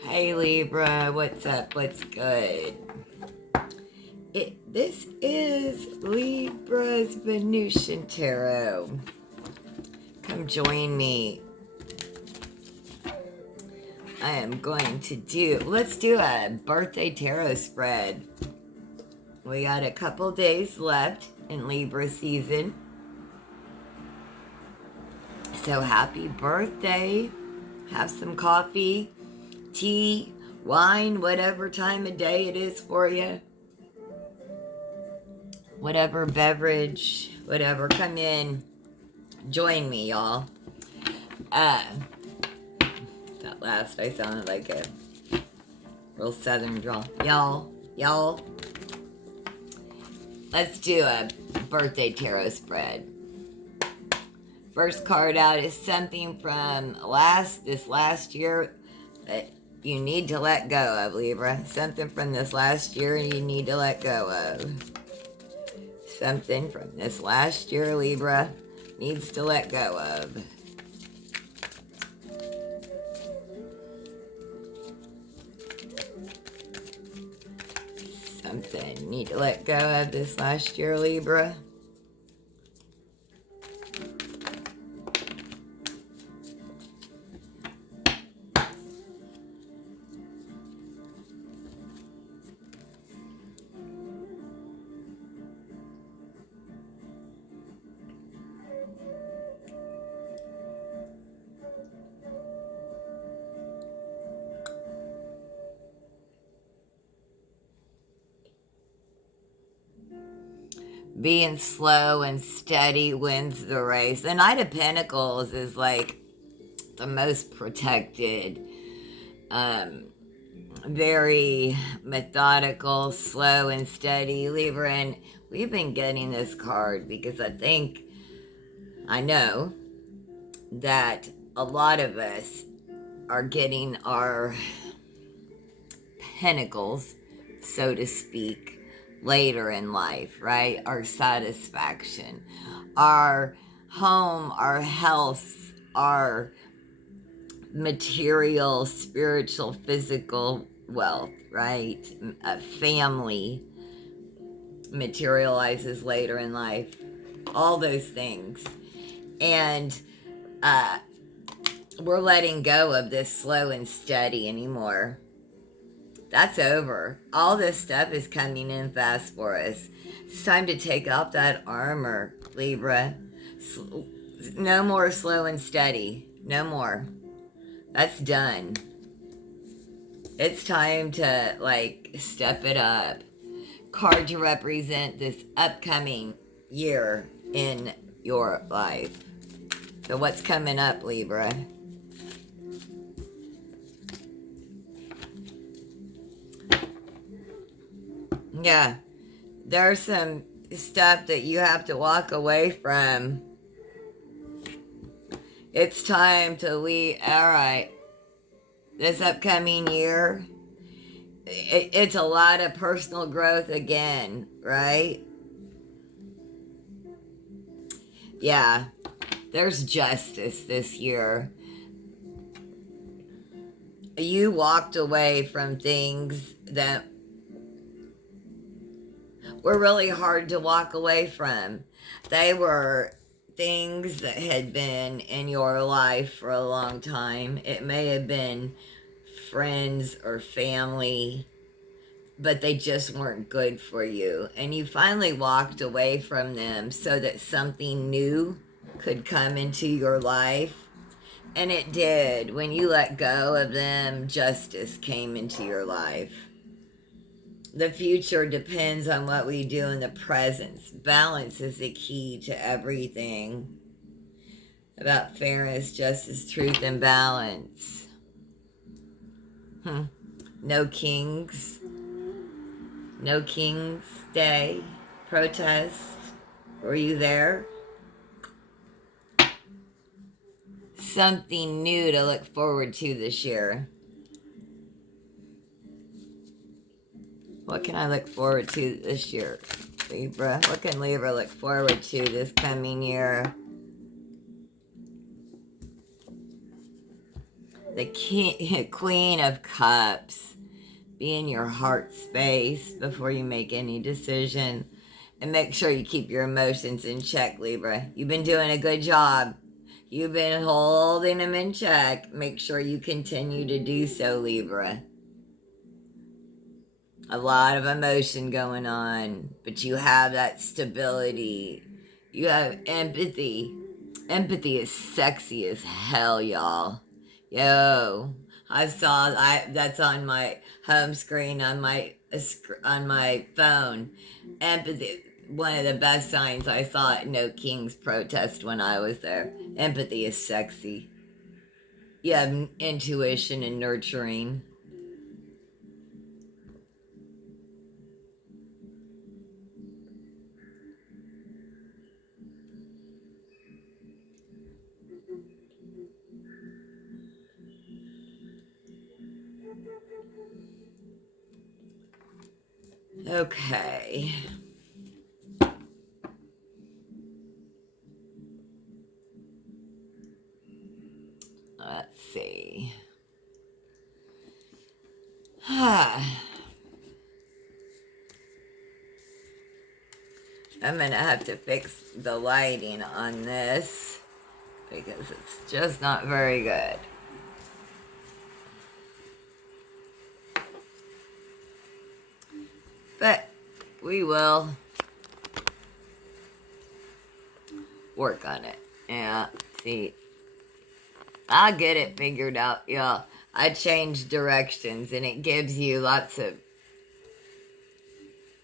Hey Libra, what's up? What's good? This is Libra's Venusian Tarot. Come join me. I am going to let's do a birthday tarot spread. We got a couple days left in Libra season. So happy birthday. Have some coffee, tea, wine, whatever time of day it is for you. Whatever beverage, whatever, come in, join me, y'all. That last, I sounded like a real southern drawl. Y'all, let's do a birthday tarot spread. First card out is something from this last year that you need to let go of, Libra. Something from this last year you need to let go of. Something from this last year, Libra, needs to let go of. Something need to let go of this last year, Libra. Being slow and steady wins the race. The Knight of Pentacles is like the most protected, very methodical, slow and steady Libra. And we've been getting this card because I know that a lot of us are getting our pentacles, so to speak, later in life, right? Our satisfaction, our home, our health, our material, spiritual, physical wealth, right? A family materializes later in life. All those things. And we're letting go of this slow and steady anymore. That's over. All this stuff is coming in fast for us. It's time to take off that armor, Libra. No more slow and steady. No more. That's done. It's time to, step it up. Card to represent this upcoming year in your life. So what's coming up, Libra? Yeah, there's some stuff that you have to walk away from. It's time to leave. All right, this upcoming year, it's a lot of personal growth again, right? Yeah, there's justice this year. You walked away from things that were really hard to walk away from. They were things that had been in your life for a long time. It may have been friends or family, but they just weren't good for you. And you finally walked away from them so that something new could come into your life. And it did. When you let go of them, justice came into your life. The future depends on what we do in the present. Balance is the key to everything. About fairness, justice, truth, and balance. No kings. No King's Day protest. Were you there? Something new to look forward to this year. What can I look forward to this year, Libra? What can Libra look forward to this coming year? the Queen of Cups. Be in your heart space before you make any decision. And make sure you keep your emotions in check, Libra. You've been doing a good job. You've been holding them in check. Make sure you continue to do so, Libra. A lot of emotion going on, but you have that stability. You have empathy. Empathy is sexy as hell, y'all. Yo, that's on my home screen on my phone. Empathy, one of the best signs I saw at No Kings protest when I was there. Empathy is sexy. You have intuition and nurturing. Okay. Let's see. I'm gonna have to fix the lighting on this because it's just not very good. But we will work on it. Yeah, see, I'll get it figured out, y'all. I changed directions and it gives you lots of...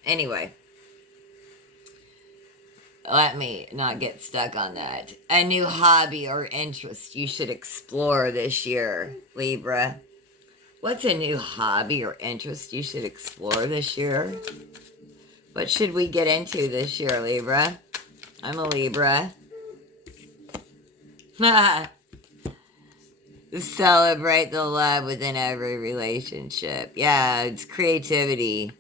Anyway, let me not get stuck on that. A new hobby or interest you should explore this year, Libra. What's a new hobby or interest you should explore this year? What should we get into this year, Libra? I'm a Libra. Celebrate the love within every relationship. Yeah, it's creativity.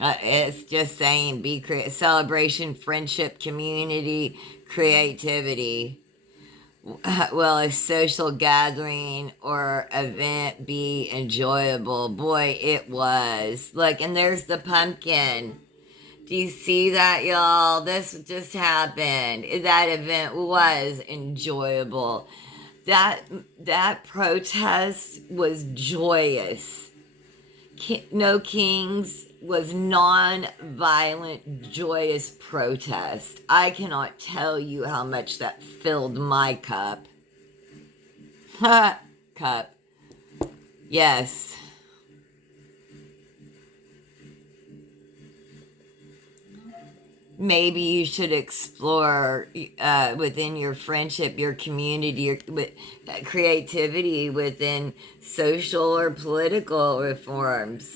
It's just saying celebration, friendship, community, creativity. Will a social gathering or event be enjoyable? Boy, it was. Look, and there's the pumpkin. Do you see that, y'all? This just happened. That event was enjoyable. That protest was joyous. No Kings was non-violent, joyous protest. I cannot tell you how much that filled my cup. Cup. Yes. Maybe you should explore within your friendship, your community, with creativity within social or political reforms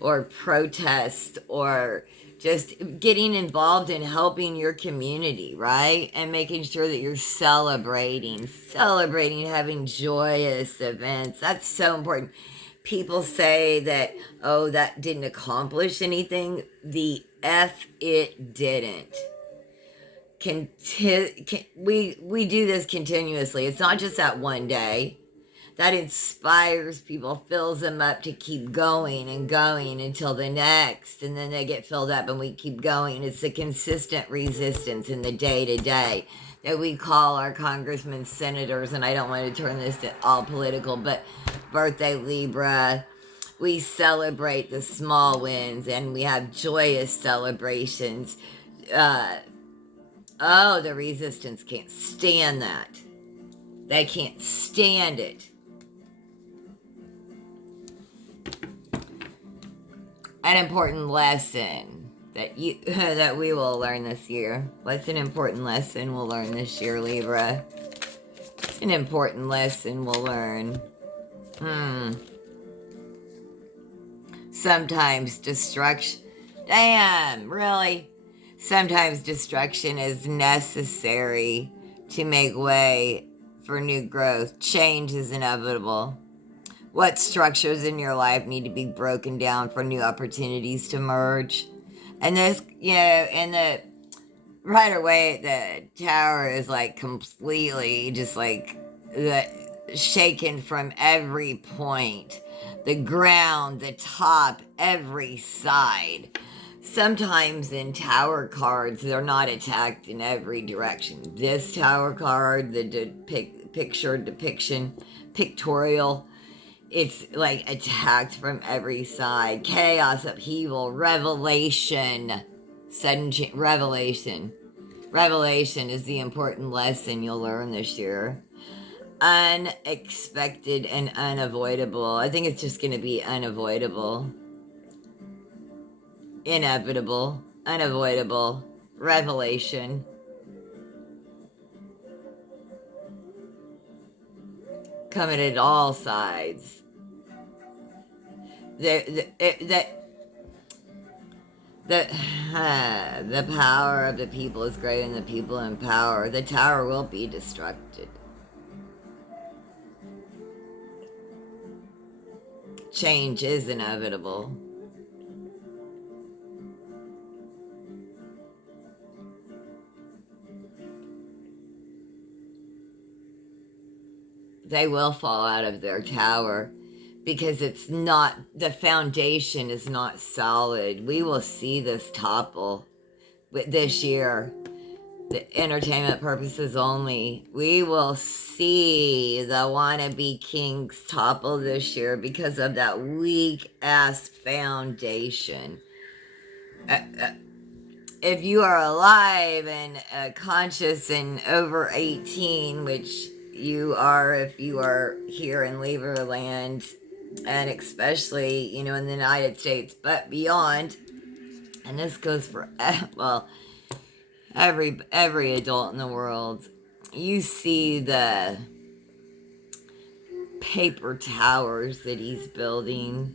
or protest or just getting involved in helping your community, right? And making sure that you're celebrating, having joyous events. That's so important. People say that, oh, that didn't accomplish anything. The F it didn't. We do this continuously. It's not just that one day. That inspires people, fills them up to keep going and going until the next. And then they get filled up and we keep going. It's the consistent resistance in the day-to-day that we call our congressmen, senators, and I don't want to turn this to all political, but birthday Libra. We celebrate the small wins and we have joyous celebrations. The resistance can't stand that. They can't stand it. An important lesson that we will learn this year. What's an important lesson we'll learn this year, Libra? It's an important lesson we'll learn. Sometimes destruction... Damn, really? Sometimes destruction is necessary to make way for new growth. Change is inevitable. What structures in your life need to be broken down for new opportunities to emerge? And this, right away, the tower is like completely just like shaken from every point. The ground, the top, every side. Sometimes in tower cards, they're not attacked in every direction. This tower card, the pictorial, it's like attacked from every side. Chaos, upheaval, revelation, revelation. Revelation is the important lesson you'll learn this year. Unexpected and unavoidable. I think it's just going to be unavoidable. Inevitable. Unavoidable. Revelation. Coming at all sides. The power of the people is greater than the people in power. The tower will be destructed. Change is inevitable. They will fall out of their tower because it's not, the foundation is not solid. We will see this topple this year. The entertainment purposes only. We will see the wannabe kings topple this year because of that weak ass foundation. If you are alive and conscious and over 18, which you are if you are here in Libra land, and especially, in the United States, but beyond, and this goes for, well, every adult in the world, you see the paper towers that he's building.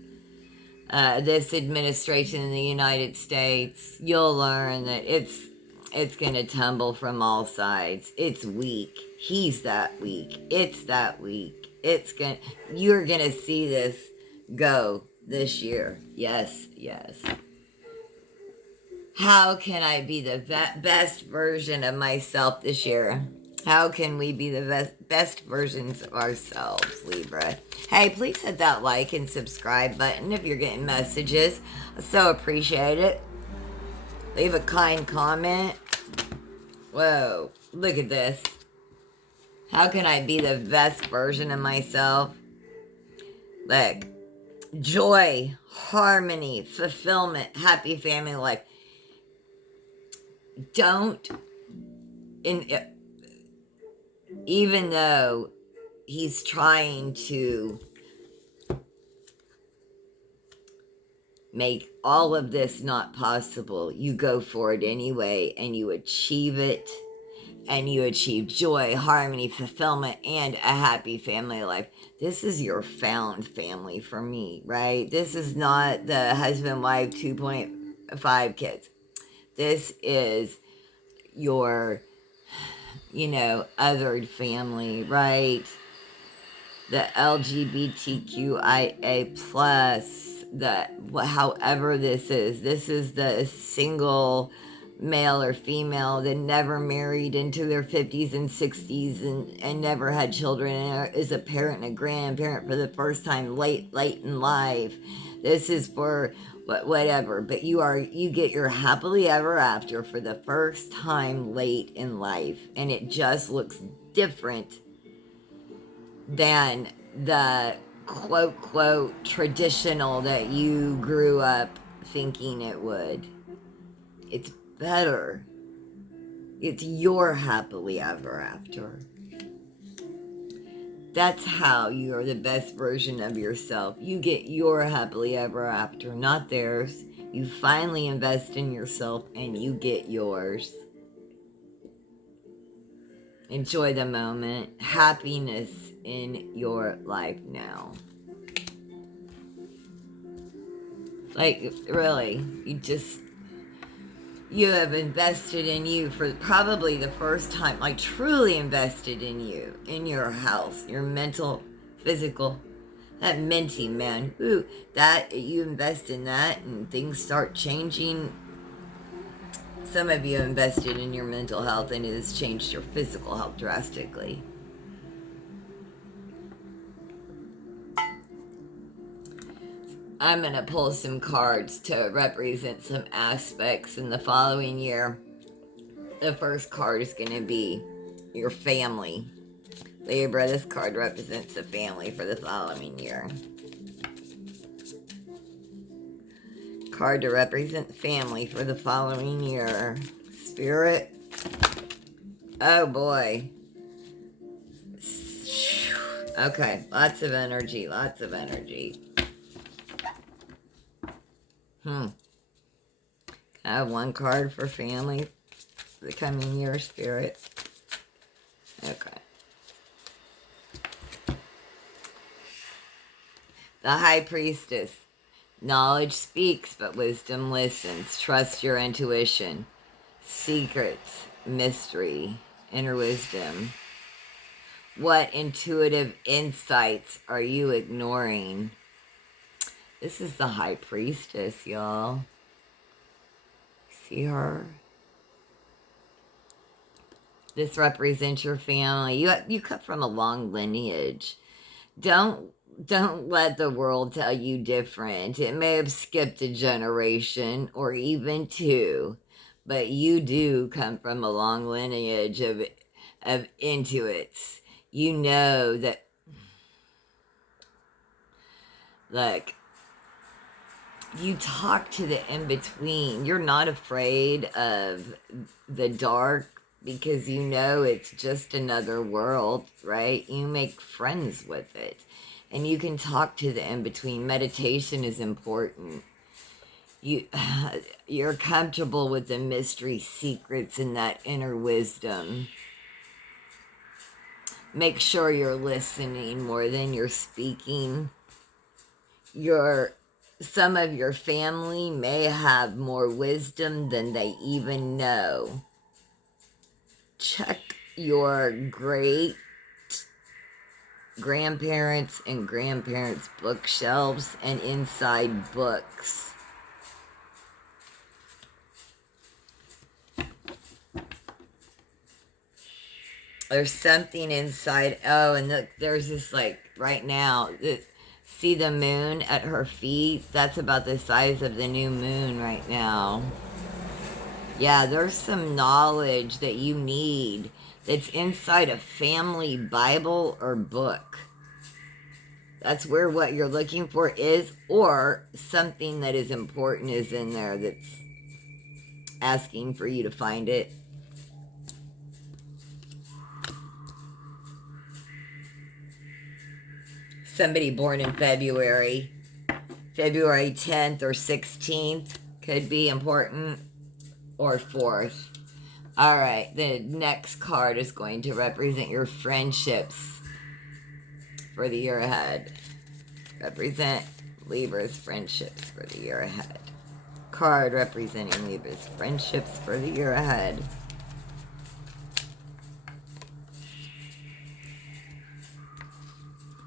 This administration in the United States, you'll learn that it's gonna tumble from all sides. It's weak. He's that weak. It's that weak. You're gonna see this go this year. Yes, yes. How can I be the best version of myself this year? How can we be the best versions of ourselves, Libra? Hey, please hit that like and subscribe button if you're getting messages. I so appreciate it. Leave a kind comment. Whoa, look at this. How can I be the best version of myself? Look, joy, harmony, fulfillment, happy family life. Don't, even though he's trying to make all of this not possible, you go for it anyway, and you achieve it, and you achieve joy, harmony, fulfillment, and a happy family life. This is your found family for me, right? This is not the husband, wife, 2.5 kids. This is your, othered family, right? The LGBTQIA+, however this is the single male or female that never married into their 50s and 60s and never had children and is a parent and a grandparent for the first time late in life. This is for whatever, but you get your happily ever after for the first time late in life, and it just looks different than the quote traditional that you grew up thinking it would. It's better. It's your happily ever after. That's how you are the best version of yourself. You get your happily ever after, not theirs. You finally invest in yourself and you get yours. Enjoy the moment. Happiness in your life now. Like, really, you have invested in you for probably the first time, like truly invested in you, in your health, your mental, physical, that minty, man. Ooh, that you invest in that and things start changing. Some of you invested in your mental health and it has changed your physical health drastically. I'm going to pull some cards to represent some aspects in the following year. The first card is going to be your family. Libra, this card represents the family for the following year. Card to represent family for the following year. Spirit. Oh boy. Okay, lots of energy, lots of energy. I have one card for family for the coming year, Spirit. Okay. The High Priestess. Knowledge speaks, but wisdom listens. Trust your intuition. Secrets, mystery, inner wisdom. What intuitive insights are you ignoring? This is the High Priestess, y'all. See her? This represents your family. You come from a long lineage. Don't let the world tell you different. It may have skipped a generation or even two, but you do come from a long lineage of intuits. You know that, like, you talk to the in-between. You're not afraid of the dark because you know it's just another world, right? You make friends with it. And you can talk to the in-between. Meditation is important. You're comfortable with the mystery secrets and that inner wisdom. Make sure you're listening more than you're speaking. Some of your family may have more wisdom than they even know. Check your great grandparents and grandparents' bookshelves and inside books. There's something inside. Oh, and look, there's this, like, right now, see the moon at her feet? That's about the size of the new moon right now. Yeah, there's some knowledge that you need that's inside a family Bible or book. That's where what you're looking for is, or something that is important is in there that's asking for you to find it. Somebody born in February 10th or 16th could be important, or 4th. All right, the next card is going to represent your friendships for the year ahead. Represent Libra's friendships for the year ahead. Card representing Libra's friendships for the year ahead.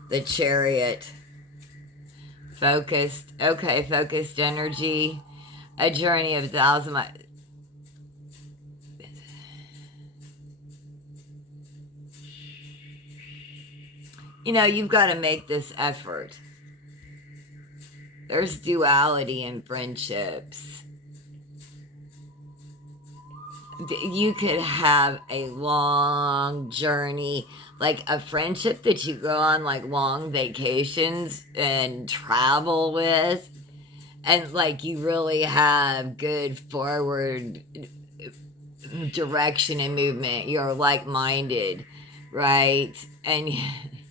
The Chariot. Focused. Okay, focused energy. A journey of 1,000 miles. You know, you've got to make this effort. There's duality in friendships. You could have a long journey, like a friendship that you go on like long vacations and travel with, and like you really have good forward direction and movement. You're like-minded, right? And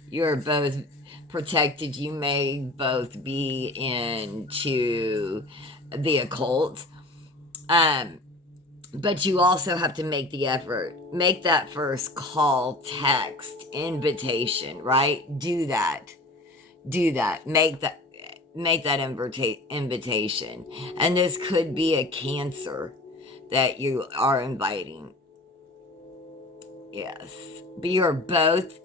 you're both protected. You may both be into the occult. But you also have to make the effort. Make that first call, text, invitation, right? Do that. Make that invitation. And this could be a Cancer that you are inviting. Yes. But you are both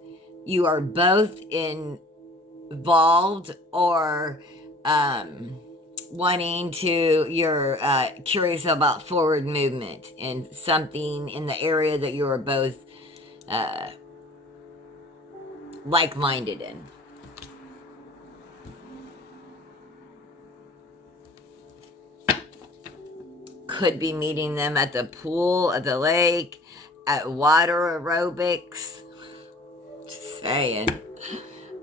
involved, or wanting to, you're curious about forward movement and something in the area that you are both like-minded in. could be meeting them at the pool, at the lake, at water aerobics. Just saying.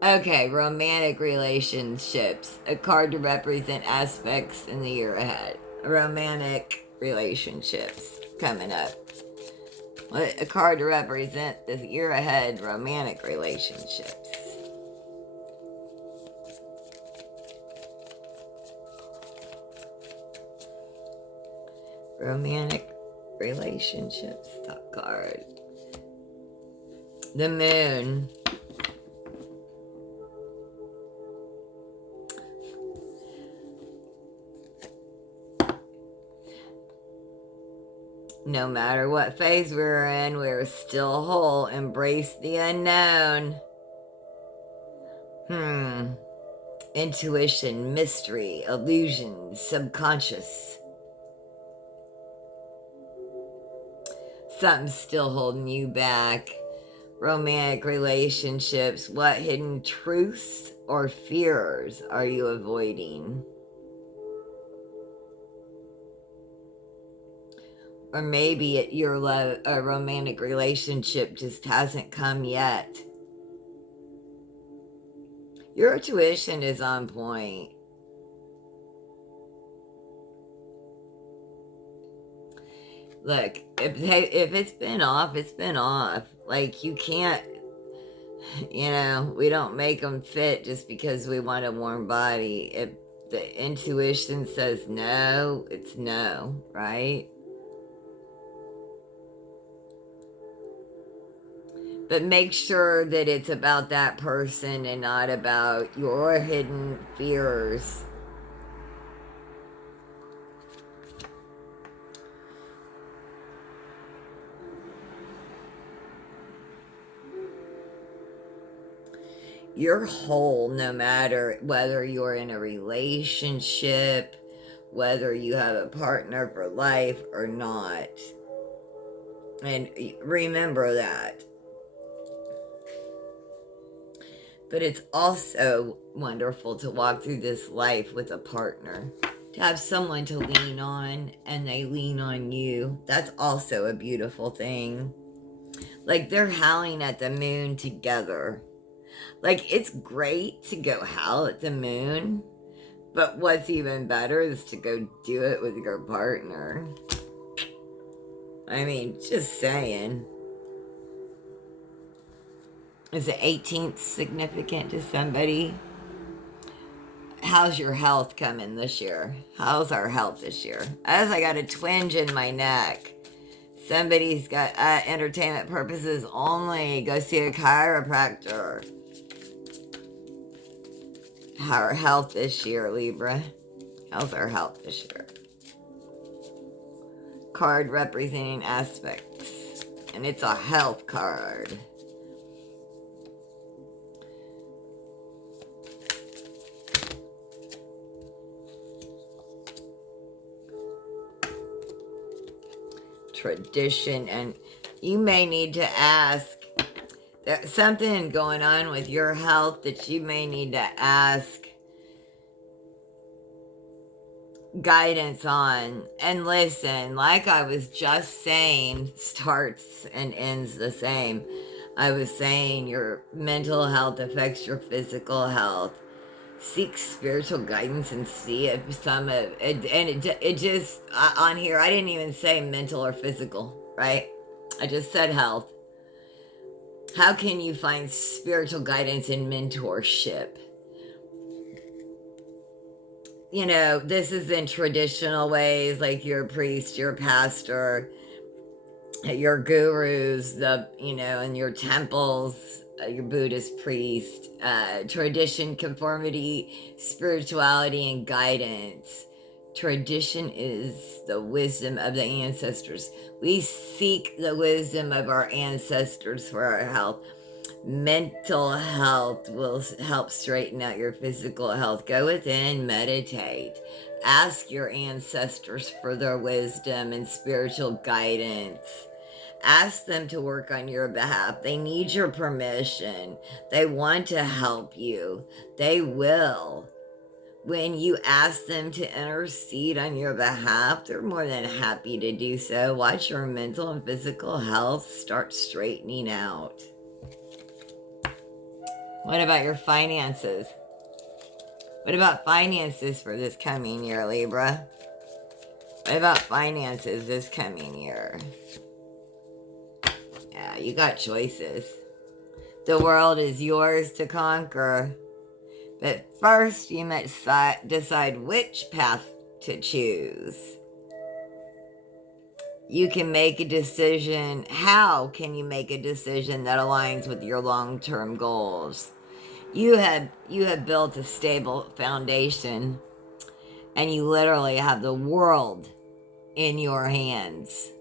Okay, romantic relationships. A card to represent aspects in the year ahead. Romantic relationships coming up. A card to represent the year ahead, romantic relationships. Romantic relationships, top card. The moon. No matter what phase we're in, we're still whole. Embrace the unknown. Intuition, mystery, illusion, subconscious. Something's still holding you back. Romantic relationships. What hidden truths or fears are you avoiding? Or maybe your a romantic relationship just hasn't come yet. Your intuition is on point. Look, if it's been off, it's been off. Like, you can't, we don't make them fit just because we want a warm body. If the intuition says no, it's no, right? But make sure that it's about that person and not about your hidden fears. You're whole no matter whether you're in a relationship, whether you have a partner for life or not. And remember that. But it's also wonderful to walk through this life with a partner, to have someone to lean on and they lean on you. That's also a beautiful thing. Like, they're howling at the moon together. Like, it's great to go howl at the moon, but what's even better is to go do it with your partner. I mean, just saying. Is the 18th significant to somebody? How's your health coming this year? How's our health this year? As I got a twinge in my neck. Somebody's got entertainment purposes only. Go see a chiropractor. How our health this year, Libra? How's our health this year? Card representing aspects. And it's a health card. Tradition, and you may need to ask, there's something going on with your health that you may need to ask guidance on. And listen, like I was just saying, starts and ends the same. I was saying your mental health affects your physical health. Seek spiritual guidance and see if some of it, and it just on here, I didn't even say mental or physical, right? I just said health. How can you find spiritual guidance and mentorship? This is in traditional ways, like your priest, your pastor, your gurus, in your temples, your Buddhist priest, tradition, conformity, spirituality, and guidance. Tradition is the wisdom of the ancestors. We seek the wisdom of our ancestors for our health. Mental health will help straighten out your physical health. Go within, meditate. Ask your ancestors for their wisdom and spiritual guidance. Ask them to work on your behalf. They need your permission. They want to help you. They will. when you ask them to intercede on your behalf, they're more than happy to do so. Watch your mental and physical health start straightening out. What about your finances? What about finances for this coming year, Libra? What about finances this coming year? Yeah, you got choices. The world is yours to conquer. But first, you must decide which path to choose. You can make a decision. How can you make a decision that aligns with your long-term goals? You have built a stable foundation, and you literally have the world in your hands.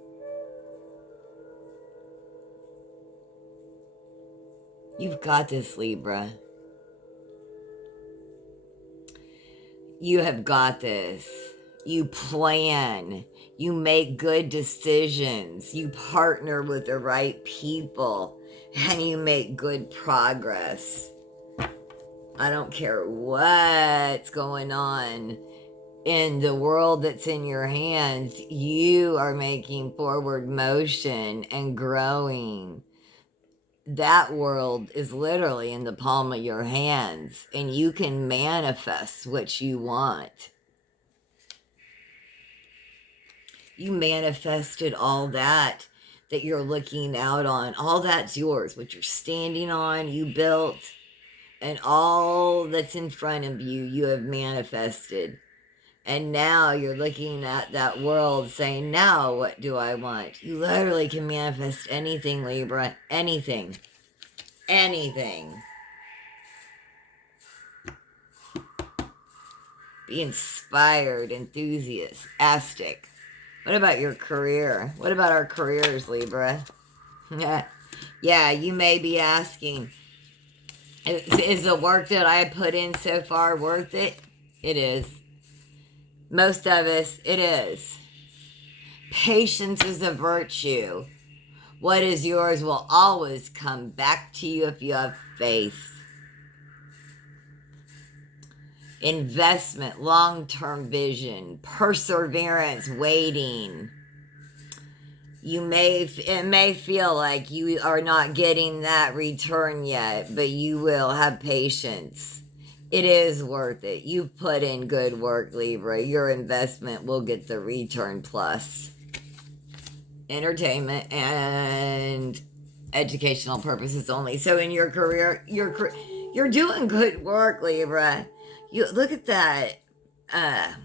You've got this, Libra. You have got this. You plan. You make good decisions. You partner with the right people. And you make good progress. I don't care what's going on in the world that's in your hands. You are making forward motion and growing. That world is literally in the palm of your hands, and you can manifest what you want. You manifested all that you're looking out on. All that's yours. What you're standing on, you built, and all that's in front of you, you have manifested. And now you're looking at that world saying, now what do I want? You literally can manifest anything, Libra. Anything. Anything. Be inspired, enthusiastic. What about your career? What about our careers, Libra? Yeah, you may be asking, is the work that I put in so far worth it? It is. Most of us, it is. Patience is a virtue. What is yours will always come back to you if you have faith. Investment, long-term vision, perseverance, waiting. It may feel like you are not getting that return yet, but you will have patience. It is worth it. You put in good work, Libra. Your investment will get the return plus. Entertainment and educational purposes only. So in your career, you're doing good work, Libra. You look at that.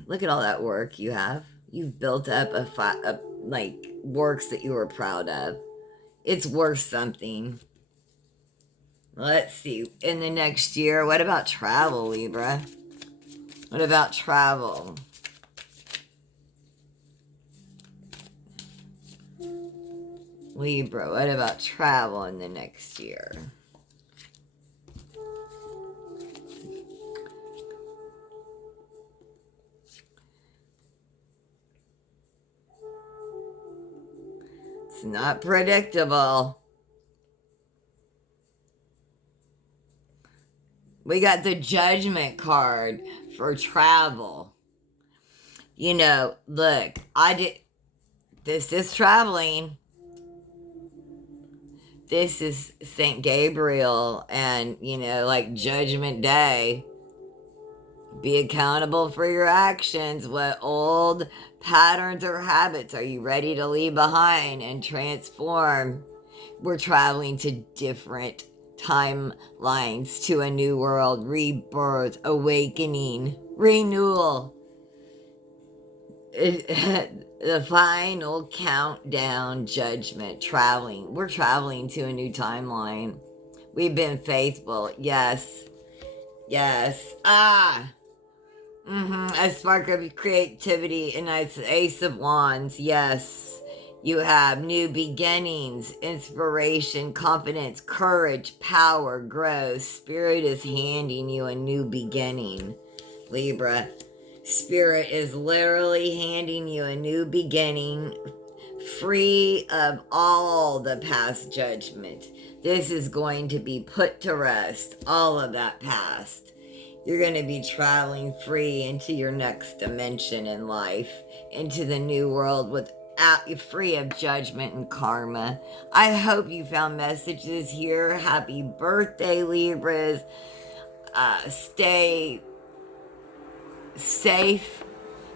Look at all that work you have. You've built up a like works that you were proud of. It's worth something. Let's see. In the next year, what about travel, Libra? What about travel? Libra, what about travel in the next year? It's not predictable. We got the Judgment card for travel. You know, look, this is traveling. This is St. Gabriel and, like Judgment Day. Be accountable for your actions. What old patterns or habits are you ready to leave behind and transform? We're traveling to different timelines, to a new world, rebirth, awakening, renewal. The final countdown, judgment, traveling. We're traveling to a new timeline. We've been faithful. Yes. A spark of creativity, and it's Ace of Wands. Yes. You have new beginnings, inspiration, confidence, courage, power, growth. Spirit is handing you a new beginning, Libra. Spirit is literally handing you a new beginning, free of all the past judgment. This is going to be put to rest, all of that past. You're going to be traveling free into your next dimension in life, into the new world free of judgment and karma. I hope you found messages here. Happy birthday, Libras. Stay safe.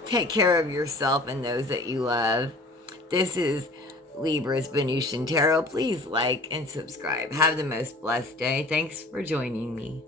Take care of yourself and those that you love. This is Libra's Venusian Tarot. Please like and subscribe. Have the most blessed day. Thanks for joining me.